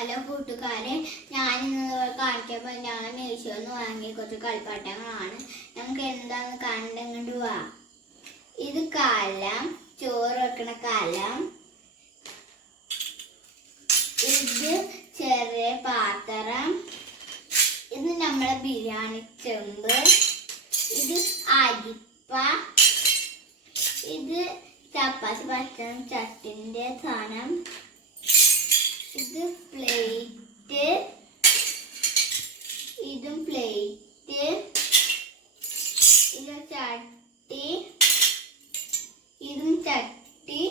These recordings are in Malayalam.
ഹലോ കൂട്ടുകാരെ ഞാനിന്ന് ഞങ്ങൾ ഞാൻ മീഷോന്ന് വാങ്ങിയ കുറച്ച് കളിപ്പാട്ടങ്ങളാണ്. നമുക്ക് എന്താന്ന് കണ്ടിങ്ങോട്ട് വാ. ഇത് കാലം ചോറ് വെക്കണ കാലം. ഇത് ചെറിയ പാത്രം. ഇത് നമ്മളെ ബിരിയാണി ചെമ്പ്. ഇത് അരിപ്പ. ഇത് ചപ്പാത്തി പറ്റുന്ന ചട്ടിന്റെ സാധനം. ഇത് പ്ലേറ്റ്. ഇതും പ്ലേറ്റ്. ഇത് ചട്ടി. ഇതും ചട്ടി.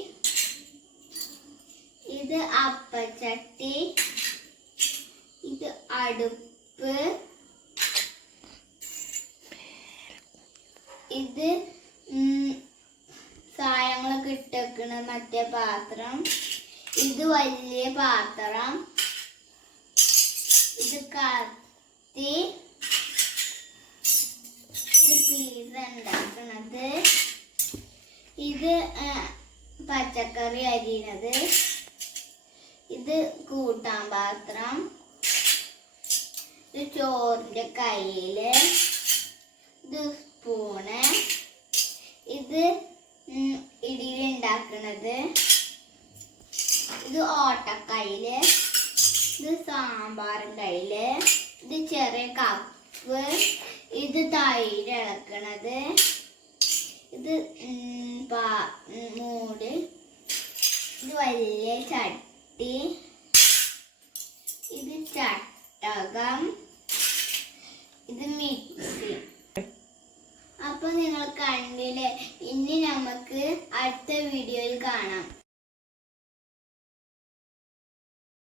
ഇത് അപ്പച്ചട്ടി. ഇത് അടുപ്പ്. ഇത് സായങ്ങളൊക്കെ ഇട്ടേക്കണ മറ്റേ പാത്രം. ഇത് വലിയ പാത്രം. ഇത് കത്തി. ഇത് പീസ ഇത് പച്ചക്കറി അരിയണത്. ഇത് കൂട്ടാൻ പാത്രം. ഇത് ചോറിന്റെ കയ്യിൽ. ഇത് സ്പൂണ് ഇത് ഇടിയിലുണ്ടാക്കണത് ഇത് ഓട്ടക്കയിൽ ഇത് സാമ്പാറിന്റെയിൽ ഇത് ചെറിയ കപ്പ് ഇത് തൈര് ഇളക്കണത് ഇത് മൂട് ഇത് വലിയ ചട്ടി ഇത് ചട്ടകം ഇത് മിക്സി. അപ്പൊ നിങ്ങൾ കണ്ടില്ലേ? ഇനി നമുക്ക് അടുത്ത വീഡിയോയിൽ കാണാം.